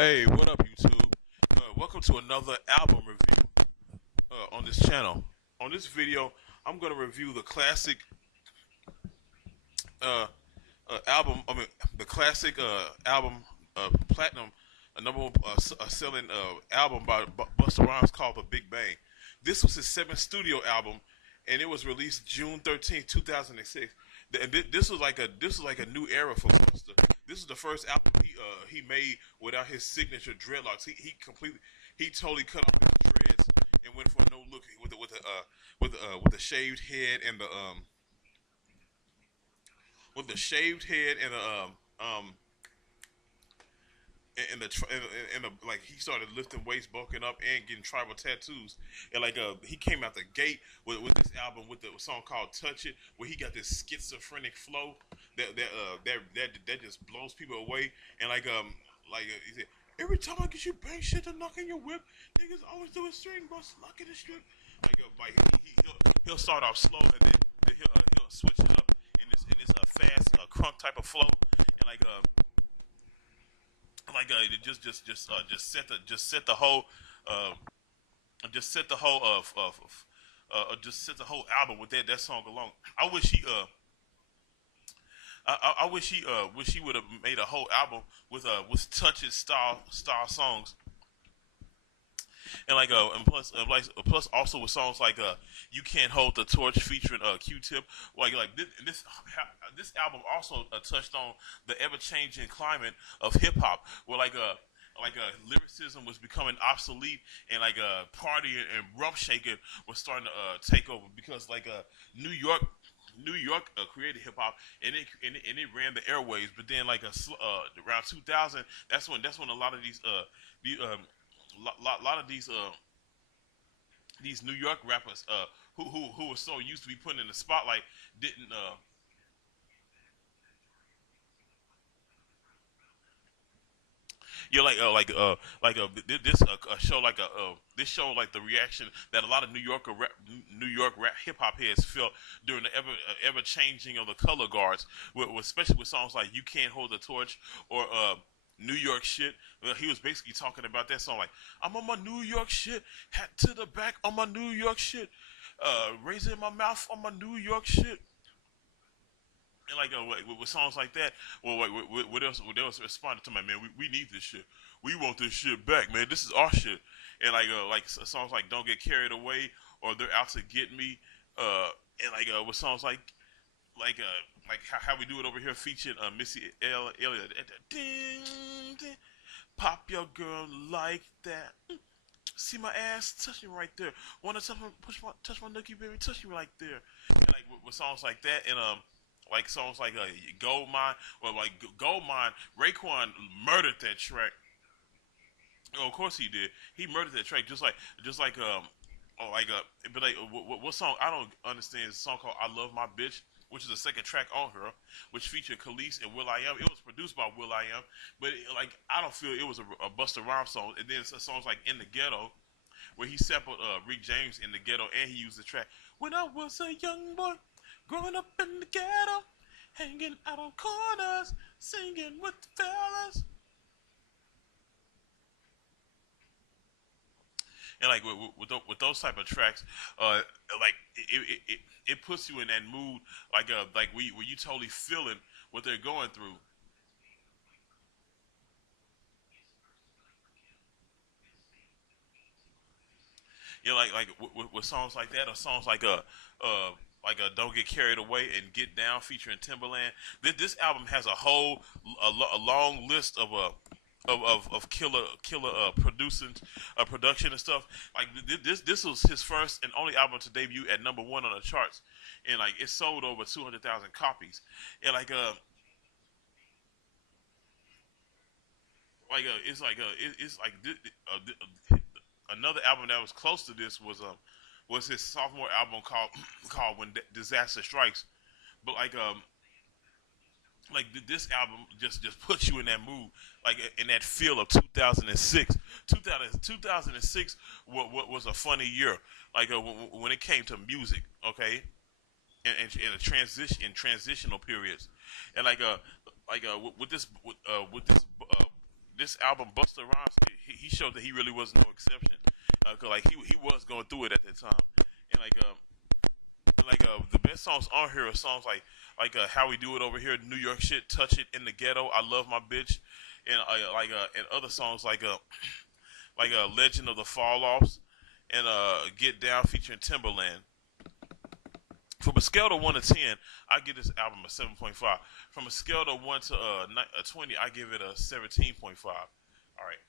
Hey, what up, YouTube? Welcome to another album review on this channel. On this video, I'm going to review the classic uh, album. I mean, the classic album, platinum, a number one selling album by Busta Rhymes called "The Big Bang." This was his seventh studio album, and it was released June 13th, 2006. And this was like a new era for Busta. This is the first album he made without his signature dreadlocks. He totally cut off his dreads and went for a no look with the shaved head and the shaved head and the and the like he started lifting weights, bulking up, and getting tribal tattoos. And he came out the gate with this album with the song called "Touch It," where he got this schizophrenic flow that just blows people away. And he said, "Every time I get you bang shit to knock in your whip, niggas always do a string bust, lock in the strip." He'll start off slow and then he'll switch it up in this fast crunk type of flow. And it just set the whole just set the whole just set the whole album with that song alone. I wish he would have made a whole album with touches style songs. And plus also with songs like "You Can't Hold the Torch" featuring Q-Tip. This album also touched on the ever changing climate of hip hop, where lyricism was becoming obsolete, and party and rump shaking was starting to take over, because New York. New York created hip hop, and it ran the airwaves. But then around 2000, that's when a lot of these New York rappers who were so used to be put in the spotlight didn't you know, this show this show like the reaction that a lot of New York rap hip hop heads felt during the ever changing of the color guards, especially with songs like "You Can't Hold the Torch" or New York shit. He was basically talking about that song, like, "I'm on my New York shit, hat to the back on my New York shit, raising my mouth on my New York shit." And with songs like that, what else responded to, my man? We need this shit. We want this shit back, man. This is our shit. And songs like "Don't Get Carried Away" or "They're Out to Get Me," and with songs like how we do it over here, featuring Missy Elliott. Ding, ding, pop your girl like that. See my ass, touch me right there. Wanna touch my nookie, baby, touch me right there. And with songs like that, and songs like Gold Mine, or Gold Mine, Raekwon murdered that track. Oh, of course he did. He murdered that track, oh, what song? I don't understand. Is a song called "I Love My Bitch," which is the second track on her, which featured Khalees and will.i.am. It was produced by will.i.am, but I don't feel it was a Busta Rhymes song. And then songs like "In the Ghetto," where he sampled Rick James in the ghetto, and he used the track "When I Was a Young Boy, Growing Up in the Ghetto, Hanging Out on Corners, Singing with the Fellas." And with those type of tracks, it puts you in that mood, where you totally feeling what they're going through. You know, with songs like that, or songs "Don't Get Carried Away" and "Get Down" featuring Timberland. This album has a long list of killer producing production and stuff. This was his first and only album to debut at number one on the charts, and it sold over 200,000 copies. And it's like another album that was close to this was his sophomore album called "When Disaster Strikes." But this album just puts you in that mood, in that feel of 2006. 2006 was a funny year, when it came to music, okay, and a transitional periods. And with this this album, Busta Rhymes, he showed that he really was no exception. 'Cause like he was going through it at that time, and the best songs on here are songs like How We Do It Over Here, New York Shit, Touch It in the Ghetto, I Love My Bitch, and and other songs like Legend of the Fall Offs and Get Down featuring Timberland. From a scale of 1 to 10, I give this album a 7.5. From a scale of 1 to 20, I give it a 17.5. All right.